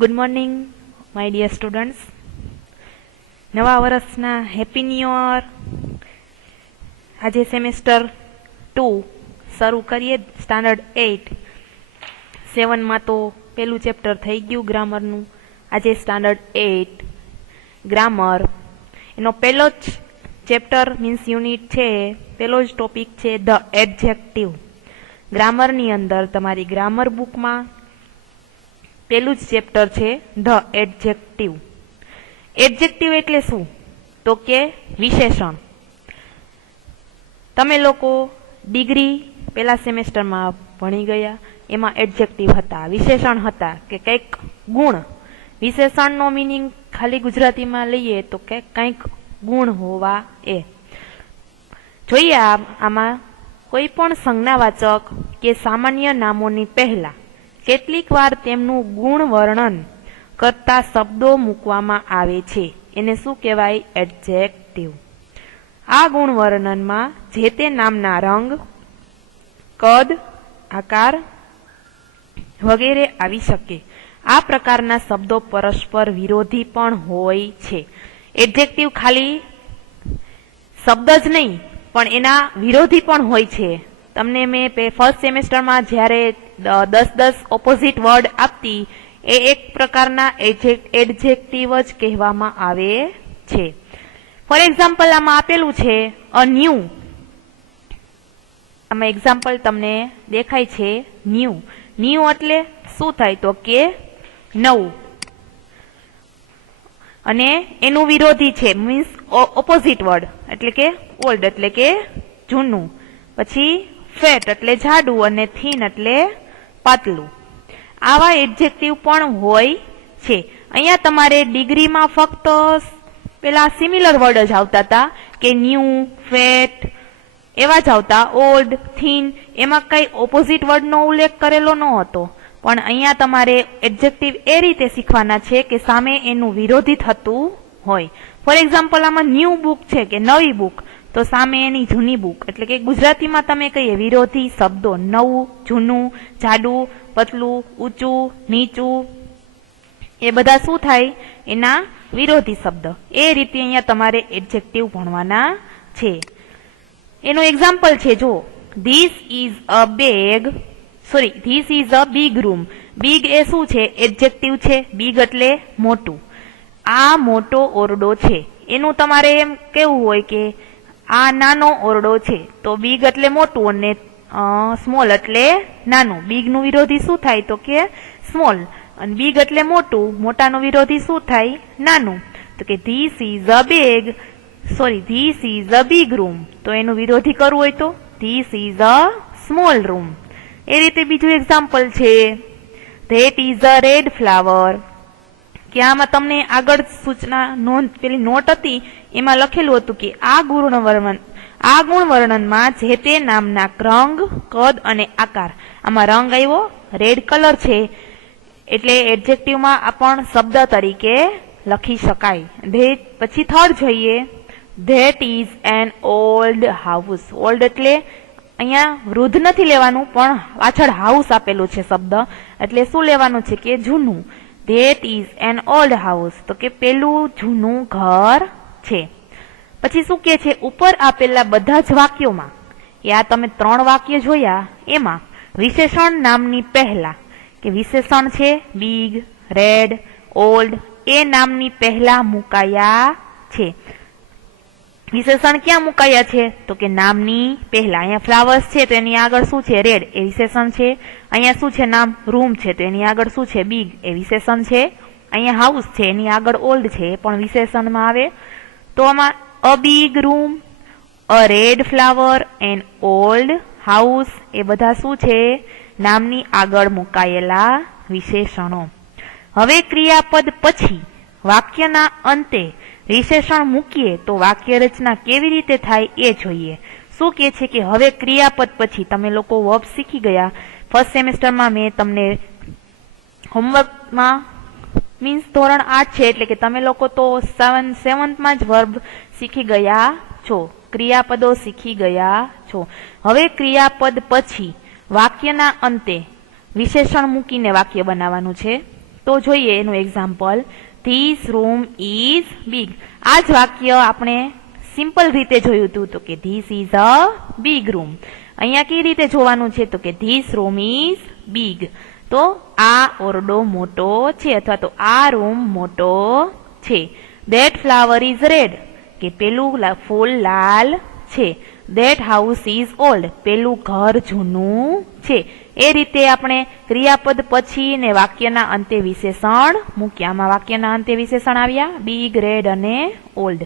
Good morning my dear students. નવા વર્ષના happy new year. આજે સેમેસ્ટર 2 શરૂ કરીએ. સ્ટાન્ડર્ડ 8 7માં તો પહેલું ચેપ્ટર થઈ ગયું ગ્રામરનું. આજે સ્ટાન્ડર્ડ 8 ગ્રામર, એનો પહેલો જ ચેપ્ટર મીન્સ યુનિટ છે, પહેલો જ ટોપિક છે ધ એડજેક્ટિવ. ગ્રામરની અંદર તમારી ગ્રામર બુકમાં પહેલું જ ચેપ્ટર છે ધ એડજેક્ટિવ. એડજેક્ટિવ એટલે શું? તો કે વિશેષણ. તમે લોકો ડિગ્રી પહેલા સેમેસ્ટરમાં ભણી ગયા, એમાં એડજેક્ટિવ હતા, વિશેષણ હતા કે કંઈક ગુણ. વિશેષણનો મિનિંગ ખાલી ગુજરાતીમાં લઈએ તો કે કંઈક ગુણ હોવા એ. જોઈએ આમાં કોઈ પણ સંજ્ઞાવાચક કે સામાન્ય નામોની પહેલા કેટલીક વાર તેમનું ગુણ વર્ણન કરતા શબ્દો મૂકવામાં આવે છે. એને શું કહેવાય? એડજેક્ટિવ. આ ગુણ વર્ણનમાં જે તે નામના રંગ, કદ, આકાર વગેરે આવી શકે. આ પ્રકારના શબ્દો પરસ્પર વિરોધી પણ હોય છે. એડજેક્ટિવ ખાલી શબ્દ જ નહીં પણ એના વિરોધી પણ હોય છે. તમને મેં ફર્સ્ટ સેમેસ્ટરમાં જ્યારે 10 ઓપોઝિટ વર્ડ આપતી, એ એક પ્રકારના એડજેક્ટિવ જ કહેવામાં આવે છે. ફોર એક્ઝામ્પલ આમાં આપેલું છે અ ન્યૂ. આમાં એક્ઝામ્પલ તમને દેખાય છે ન્યૂ. ન્યૂ એટલે શું થાય? તો કે નવું. અને એનું વિરોધી છે મીન્સ ઓપોઝિટ વર્ડ એટલે કે ઓલ્ડ એટલે કે જૂનું. પછી ફેટ એટલે જાડું અને થીન એટલે પાતળું. આવા એડજેક્ટિવ પણ હોય છે. અહીંયા તમારે ડિગ્રીમાં ફક્ત પેલા સિમિલર વર્ડ જ આવતા હતા કે ન્યૂ, ફેટ એવા જ આવતા. ઓલ્ડ, થીન એમાં કઈ ઓપોઝિટ વર્ડનો ઉલ્લેખ કરેલો ન હતો. પણ અહીંયા તમારે એડજેક્ટિવ એ રીતે શીખવાના છે કે સામે એનું વિરોધી થતું હોય. ફોર એક્ઝામ્પલ આમાં ન્યૂ બુક છે કે નવી બુક, તો સામે એની જૂની બુક. એટલે કે ગુજરાતીમાં તમે કહીએ વિરોધી શબ્દો નવું, જૂનું, જાડું, પતલું, ઊંચું, નીચું, એ બધા શું થાય? એના વિરોધી શબ્દ. એ રીતે અહીંયા તમારે એડજેક્ટિવ ભણવાના છે. એનું એક્ઝામ્પલ છે જો, this is a big room. Big એ શું છે? એડજેક્ટિવ છે. બિગ એટલે મોટું. આ મોટો ઓરડો છે. એનું તમારે એમ કેવું હોય કે આ નાનો ઓરડો છે. તો બિગ એટલે મોટું અને સ્મોલ એટલે નાનું. બિગ નું વિરોધી શું થાય? તો કે સ્મોલ. અને બિગ એટલે મોટું, મોટાનું વિરોધી શું થાય? નાનું. તો કે this is a big room. તો એનું વિરોધી કરવું હોય તો this is a small room. એ રીતે બીજું એક્ઝામ્પલ છે that is a red flower. કે આમાં તમને આગળ સૂચના પેલી નોટ હતી એમાં લખેલું હતું કે આ ગુણ વર્ણનમાં જે તે નામના રંગ, કદ અને આકાર. આમાં રંગ આવ્યો, રેડ કલર છે એટલે એડજેક્ટિવમાં આ પણ શબ્દ તરીકે લખી શકાય. પછી થર્ડ જોઈએ, that is an old house. Old એટલે અહીંયા વૃદ્ધ નથી લેવાનું, પણ પાછળ હાઉસ આપેલું છે શબ્દ, એટલે શું લેવાનું છે કે જૂનું. That is an old house. તો કે પેલું જૂનું ઘર છે. પછી શું કે છે? ઉપર આપેલા બધા જ વાક્યોમાં, આ તમે 3 વાક્ય જોયા, એમાં વિશેષણ નામની પહેલા કે વિશેષણ છે બિગ, રેડ, ઓલ્ડ એ નામની પહેલા મુકાયા છે. વિશેષણ ક્યાં મુકાયા છે? તો કે નામની પહેલા. અહીંયા ફ્લાવર્સ છે તો એની આગળ શું છે? રેડ, એ વિશેષણ છે. અહીંયા શું છે? નામ રૂમ છે તો એની આગળ શું છે? બિગ, એ વિશેષણ છે. અહીંયા હાઉસ છે એની આગળ ઓલ્ડ છે, એ પણ વિશેષણમાં આવે. તો આમાં a big room, a red flower and old house એ બધા શું છે? નામની આગળ મુકાયેલા વિશેષણો. હવે ક્રિયાપદ પછી વાક્યના અંતે વિશેષણ મૂકીએ તો વાક્ય રચના કેવી રીતે થાય એ જોઈએ. શું કે છે કે હવે ક્રિયાપદ પછી તમે લોકો વર્બ શીખી ગયા. ફર્સ્ટ સેમેસ્ટરમાં મેં તમને હોમવર્કમાં મીન્સ ધોરણ 8 છે એટલે કે તમે લોકો તો 7th જ વર્બ શીખી ગયા છો, ક્રિયાપદો શીખી ગયા છો. હવે ક્રિયાપદ પછી વાક્યના અંતે વિશેષણ મૂકીને વાક્ય બનાવવાનું છે. તો જોઈએ એનું example. This room is big. આ જ વાક્ય આપણે સિમ્પલ રીતે જોયું હતું, તો કે this is a big room. અહીંયા કેવી રીતે જોવાનું છે, તો કે ધીસ રૂમ ઇઝ બિગ. તો આ ઓરડો મોટો છે, અથવા તો આ રૂમ મોટો છે. That flower is red. કે પેલું ફૂલ લાલ છે. That house is old. પેલું ઘર જૂનું છે. એ રીતે આપણે ક્રિયાપદ પછી ને વાક્યના અંતે વિશેષણ મૂક્યા. આમાં વાક્યના અંતે વિશેષણ આવ્યા બિગ, રેડ અને ઓલ્ડ.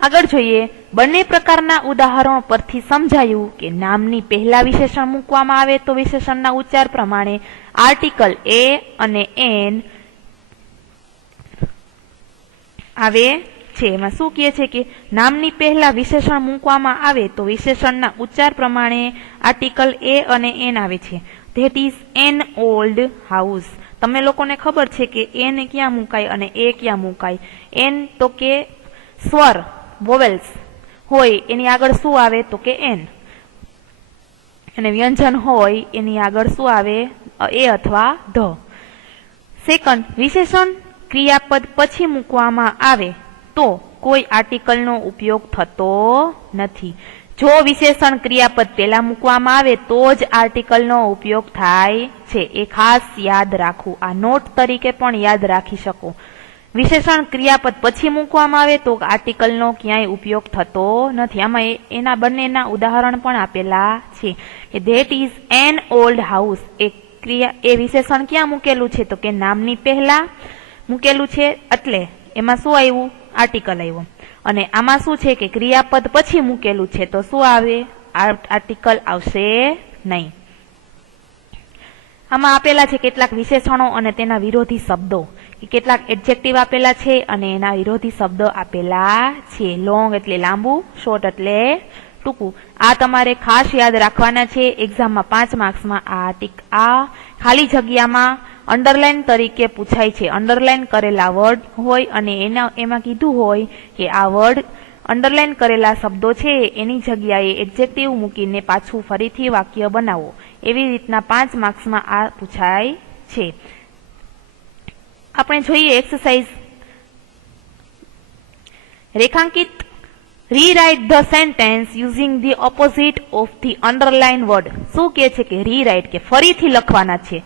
આગળ જોઈએ. બંને પ્રકારના ઉદાહરણો પરથી સમજાયું કે નામની પહેલા વિશેષણ મૂકવામાં આવે તો વિશેષણના ઉચ્ચાર પ્રમાણે આર્ટિકલ એ અને એન આવે છે. એમાં શું કહે છે કે નામની પહેલા વિશેષણ મૂકવામાં આવે તો વિશેષણના ઉચ્ચાર પ્રમાણે આર્ટિકલ એ અને એન આવે છે. That is an old house. તમને લોકોને ખબર છે કે એન ક્યાં મુકાય અને એ ક્યાં મુકાય. એન તો કે સ્વર વોવેલ્સ હોય એની આગળ શું આવે, તો કે એન. અને વ્યંજન હોય એની આગળ શું આવે, એ અથવા ધ. સેકન્ડ, વિશેષણ ક્રિયાપદ પછી મૂકવામાં આવે તો કોઈ આર્ટિકલનો ઉપયોગ થતો નથી. જો વિશેષણ ક્રિયાપદ પહેલા મૂકવામાં આવે તો જ આર્ટિકલનો ઉપયોગ થાય છે. એ ખાસ યાદ રાખવું. આ નોટ તરીકે પણ યાદ રાખી શકો. વિશેષણ ક્રિયાપદ પછી મૂકવામાં આવે તો આર્ટિકલનો ક્યાંય ઉપયોગ થતો નથી. આમાં એના બંનેના ઉદાહરણ પણ આપેલા છે. કે that is an old house. એ વિશેષણ ક્યાં મૂકેલું છે, તો કે નામની પહેલા મૂકેલું છે, એટલે એમાં શું આવ્યું, આર્ટિકલ આવ્યું. અને આમાં શું છે કે ક્રિયાપદ પછી મૂકેલું છે તો શું આવે, આર્ટિકલ આવશે નહીં. આમાં આપેલા છે કેટલાક વિશેષણો અને તેના વિરોધી શબ્દો. કેટલાક એડજેક્ટિવ આપેલા છે અને એના વિરોધી શબ્દો આપેલા છે. લોંગ એટલે લાંબુ, શોર્ટ એટલે ટૂંકું. આ તમારે ખાસ યાદ રાખવાના છે. એક્ઝામમાં 5 માર્ક્સમાં આ ખાલી જગ્યામાં અંડરલાઈન તરીકે પૂછાય છે. અંડરલાઈન કરેલા વર્ડ હોય અને એમાં કીધું હોય કે આ વર્ડ અંડરલાઈન કરેલા શબ્દો છે એની જગ્યાએ એડજેક્ટિવ મૂકીને પાછું ફરીથી વાક્ય બનાવો. એવી રીતના 5 માર્ક્સમાં આ પૂછાય છે. આપણે જોઈએ એક્સરસાઇઝ. રેખાંકિત. Rewrite the sentence using the opposite of the underline word. શું કે છે કે રીરાઇટ કે ફરીથી લખવાના છે.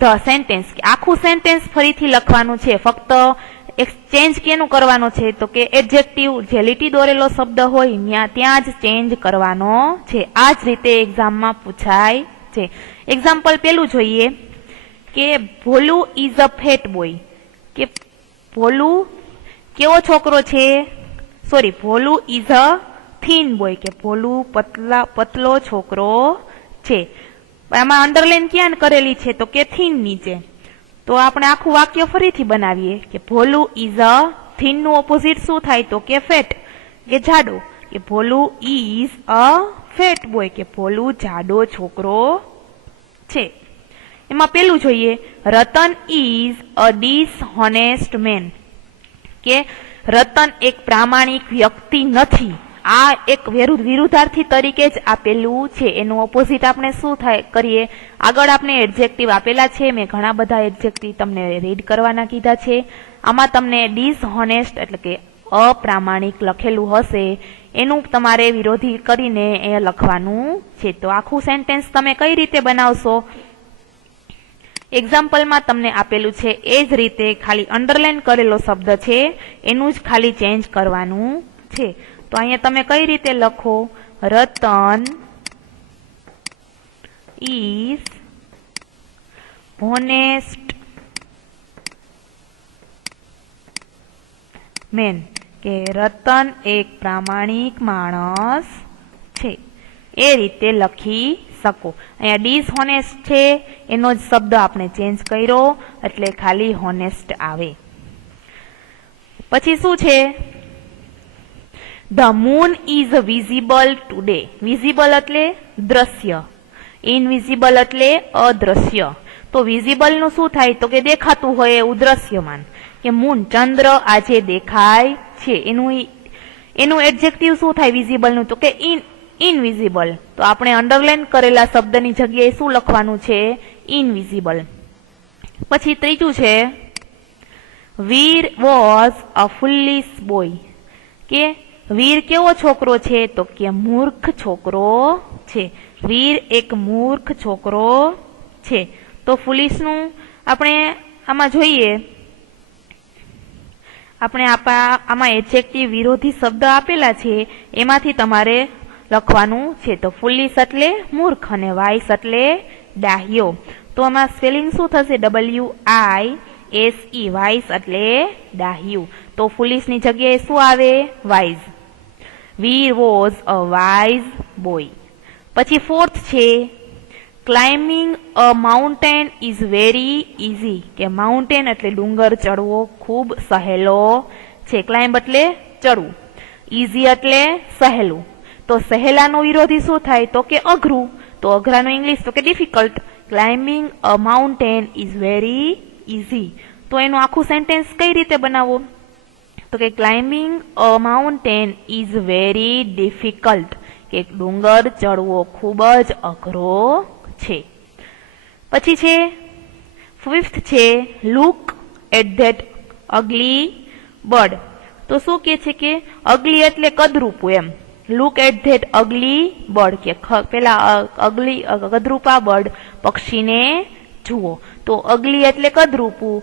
ધ સેન્ટેન્સ કે આખું સેન્ટેન્સ ફરીથી લખવાનું છે. ફક્ત ચેન્જ કેનું કરવાનો છે, તો કે એડજેક્ટિવ જે લીટી દોરેલો શબ્દ હોય ત્યાં જ ચેન્જ કરવાનો છે. આ જ રીતે એક્ઝામમાં પૂછાય છે. એક્ઝામ્પલ પેલું જોઈએ કે Bholu is a fat boy. કે ભોલુ કેવો છોકરો છે, sorry Bholu is a thin boy. કે ભોલુ પતલો છોકરો છે. આમાં અંડરલાઈન ક્યાં કરેલી છે, તો કે થીન નીચે. તો આપણે આખું વાક્ય ફરીથી બનાવીએ કે ભોલુ ઇઝ અ થીન નું ઓપોઝિટ શું થાય, તો કે ફેટ કે જાડો. કે Bholu is a fat boy. કે ભોલુ જાડો છોકરો છે. એમાં પેલું જોઈએ રતન ઇઝ અ ડિસહોનેસ્ટ મેન. કે રતન એક પ્રામાણિક વ્યક્તિ નથી. આ એક વિરુદ્ધાર્થી તરીકે જ આપેલું છે. એનું ઓપોઝિટ આપણે શું થાય કરીએ, આગળ આપણે એડજેક્ટિવ આપેલા છે. મેં ઘણા બધા એડજેક્ટિવ તમને રીડ કરવાના કીધા છે. આમાં તમને ડિસહોનેસ્ટ એટલે કે અપ્રામાણિક લખેલું હશે, એનું તમારે વિરોધી કરીને એ લખવાનું છે. તો આખું સેન્ટેન્સ તમે કઈ રીતે બનાવશો, એક્ઝામ્પલમાં તમને આપેલું છે એ જ રીતે ખાલી અંડરલાઈન કરેલો શબ્દ છે એનું જ ખાલી ચેન્જ કરવાનું છે. તો અહીંયા તમે કઈ રીતે લખો, રતન ઇઝ હોનેસ્ટ મેન. કે રતન એક પ્રામાણિક માણસ છે. એ રીતે લખી શકો. અહીંયા ડિસહોનેસ્ટ છે એનો જ શબ્દ આપણે ચેન્જ કર્યો એટલે ખાલી હોનેસ્ટ આવે. પછી શું છે, the moon is visible today. Visible એટલે દ્રશ્ય, ઇનવિઝિબલ એટલે અદ્રશ્ય. તો વિઝિબલ નું શું થાય, તો કે દેખાતું હોય એવું દ્રશ્યમાન. કે મૂન ચંદ્ર આજે દેખાય છે. એનું એડજેક્ટિવ શું થાય વિઝિબલ નું, તો કે ઇનવિઝિબલ. તો આપણે અંડરલાઈન કરેલા શબ્દની જગ્યાએ શું લખવાનું છે, ઇનવિઝિબલ. પછી ત્રીજું છે વીર વોઝ અ ફુલિશ બોય, કે વીર કેવો છોકરો છે, તો કે મૂર્ખ છોકરો છે. વીર એક મૂર્ખ છોકરો છે. તો ફુલિશનું આપણે આમાં જોઈએ, આપણે આમાં એડજેક્ટિવ વિરોધી શબ્દ આપેલા છે, એમાંથી તમારે લખવાનું છે. તો ફુલિશ એટલે મૂર્ખ અને વાઇસ એટલે ડાહ્યો. તો આમાં સ્પેલિંગ શું થશે? WISE, વાઇસ એટલે ડાહ્યું. તો ફુલિશની જગ્યાએ શું આવે? Wise. Veer was a wise boy. પછી ફોર્થ છે climbing a mountain is very easy, કે માઉન્ટેન એટલે ડુંગર ચડવો ખૂબ સહેલો છે. ક્લાઇમ્બ એટલે ચડવું, ઇઝી એટલે સહેલું. તો સહેલાનો વિરોધી શું થાય? તો કે અઘરું. તો અઘરાનું ઇંગ્લિશ તો કે difficult. Climbing a mountain is very easy. તો એનું આખું સેન્ટેન્સ કઈ રીતે બનાવવું? તો કે climbing a mountain is very difficult, કે ડુંગર ચડવો ખૂબ જ અઘરો છે. પછી છે ફિફ્થ છે look at that ugly bird. તો શું કે છે કે અગલી એટલે કદરૂપું એમ. Look at that ugly bird, કે પેલા અગલી કદરૂપા બર્ડ પક્ષીને જુઓ. તો અગલી એટલે કદરૂપું,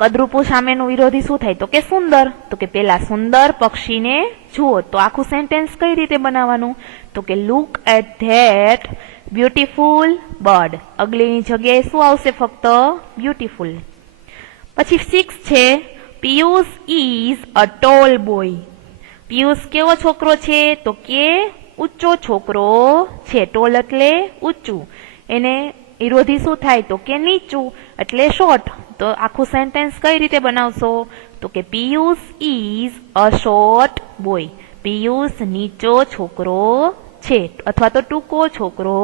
કદરૂપું સામેનું વિરોધી શું થાય? તો કે સુંદર. તો કે પેલા સુંદર પક્ષીને જુઓ. તો આખું સેન્ટેન્સ કઈ રીતે બનાવવાનું? તો કે look at that beautiful bird. અગલીની જગ્યાએ શું આવશે? ફક્ત બ્યુટીફુલ. પછી 6 છે Piyush is a tall boy. Piyush કેવો છોકરો છે? તો કે ઊંચો છોકરો છે. ટોલ એટલે ઊંચું, એને વિરોધી શું થાય? તો કે નીચું એટલે શોર્ટ. તો આખું સેન્ટેન્સ કઈ રીતે બનાવશો? તો કે Piyush is a short boy. Piyush નીચો છોકરો છે અથવા તો ટૂંકો છોકરો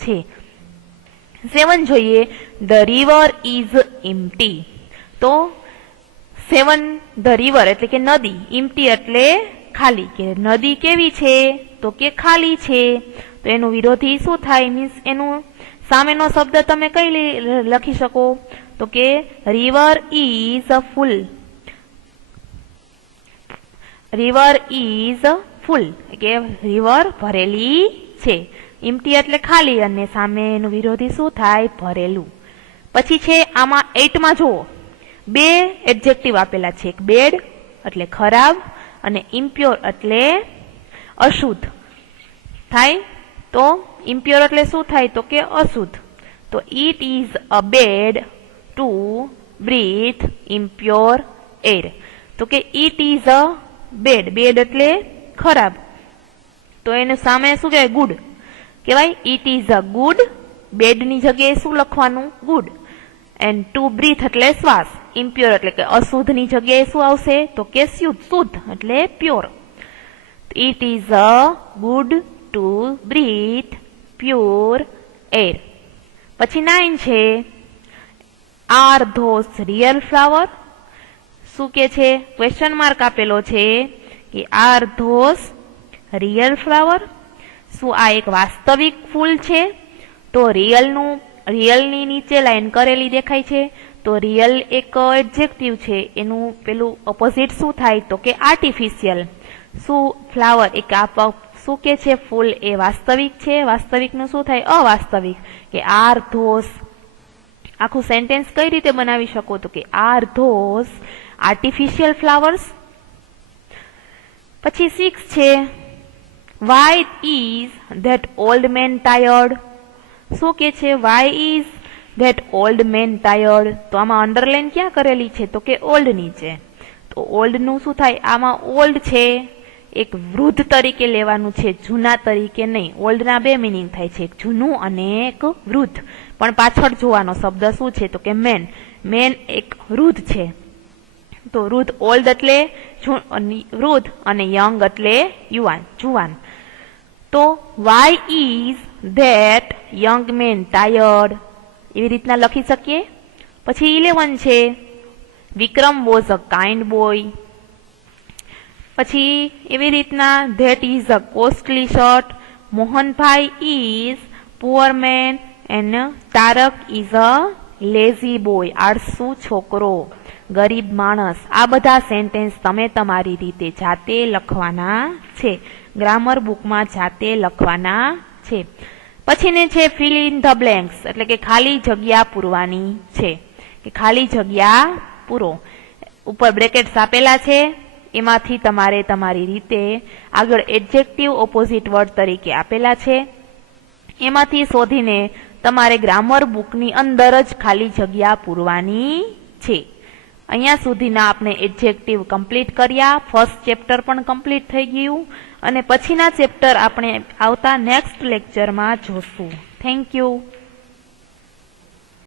છે. 7 જોઈએ ધ રિવર ઇઝ એમ્પ્ટી. તો 7 ધ રિવર એટલે કે નદી, એમ્પ્ટી એટલે ખાલી, કે નદી કેવી છે? તો કે ખાલી છે. તો એનું વિરોધી શું થાય? મીન્સ એનું સામેનો શબ્દ તમે કઈ લખી શકો? તો કે river is full. River is full, કે રિવર ભરેલી છે. એમ્પ્ટી એટલે ખાલી અને સામે એનું વિરોધી શું થાય? ભરેલું. પછી છે આમાં 8 માં જુઓ, બે એડજેક્ટિવ આપેલા છે. એક બેડ એટલે ખરાબ અને ઇમ્પ્યોર એટલે અશુદ્ધ થાય. તો ઇમ્પ્યોર એટલે શું થાય? તો કે અશુદ્ધ. તો it is a bad to breathe impure air. તો કે it is a bad, bad એટલે ખરાબ. તો એને સામે શું કહેવાય? ગુડ કહેવાય. It is a good. બેડની જગ્યાએ શું લખવાનું? ગુડ. એન્ડ ટુ બ્રીથ એટલે શ્વાસ. ઇમ્પ્યોર એટલે કે અશુદ્ધની જગ્યાએ શું આવશે? તો કે શુદ્ધ એટલે pure. It is a good to breathe pure air. પછી 9 છે આર ધોસ રિયલ ફ્લાવર. શું કે છે? ક્વેશ્ચન માર્ક આપેલો છે કે આર ધોસ રિયલ ફ્લાવર. શું આ એક વાસ્તવિક ફૂલ છે? તો રિયલની નીચે લાઈન કરેલી દેખાય છે. તો રિયલ એક એડજેક્ટિવ છે, એનું પેલું ઓપોઝિટ શું થાય? તો કે આર્ટિફિશિયલ. શું ફ્લાવર એક શું કે છે? ફૂલ એ વાસ્તવિક છે. વાસ્તવિકનું શું થાય? અવાસ્તવિક. કે આર ધોસ. આખું સેન્ટેન્સ કઈ રીતે બનાવી શકો? તો કે આર ધોસ આર્ટિફિશિયલ ફ્લાવર્સ. પછી 6 છે why is that old man tired. શું કે છે? Why is that old man tired. તો આમાં અંડરલાઈન ક્યાં કરેલી છે? તો કે ઓલ્ડ નીચે. તો ઓલ્ડ નું શું થાય? આમાં ઓલ્ડ છે એક વૃદ્ધ તરીકે લેવાનું છે, જૂના તરીકે નહીં. ઓલ્ડના બે મિનિંગ થાય છે, એક જૂનું અને એક વૃદ્ધ. પણ પાછળ જોવાનો શબ્દ શું છે? તો કે મેન. મેન એક વૃદ્ધ છે. તો વૃદ્ધ, ઓલ્ડ એટલે વૃદ્ધ અને યંગ એટલે યુવાન, જુવાન. તો why is that young man tired, એવી રીતના લખી શકીએ. પછી 11 છે Vikram was a kind boy. પછી એવી રીતના that is a costly shirt. Mohanbhai is poor man and Tarak is a lazy boy આળસુ છોકરો, ગરીબ માણસ, આ બધા સેન્ટેન્સ તમે તમારી રીતે જાતે લખવાના છે, ગ્રામર બુકમાં જાતે લખવાના છે. પછીને છે ફિલ ઇન ધ બ્લેન્ક્સ, એટલે કે ખાલી જગ્યા પૂરવાની છે, કે ખાલી જગ્યા પૂરો. ઉપર બ્રેકેટ્સ આપેલા છે, એમાંથી તમારે તમારી રીતે આગળ એડજેક્ટિવ ઓપોઝિટ વર્ડ તરીકે આપેલા છે, એમાંથી શોધીને તમારે ગ્રામર બુકની અંદર જ ખાલી જગ્યા પૂરવાની છે. અહીંયા સુધીના આપણે એડજેક્ટિવ કમ્પ્લીટ કર્યા, ફર્સ્ટ ચેપ્ટર પણ કમ્પ્લીટ થઈ ગયું, અને પછીના ચેપ્ટર આપણે આવતા નેક્સ્ટ લેક્ચરમાં જોશું. Thank you.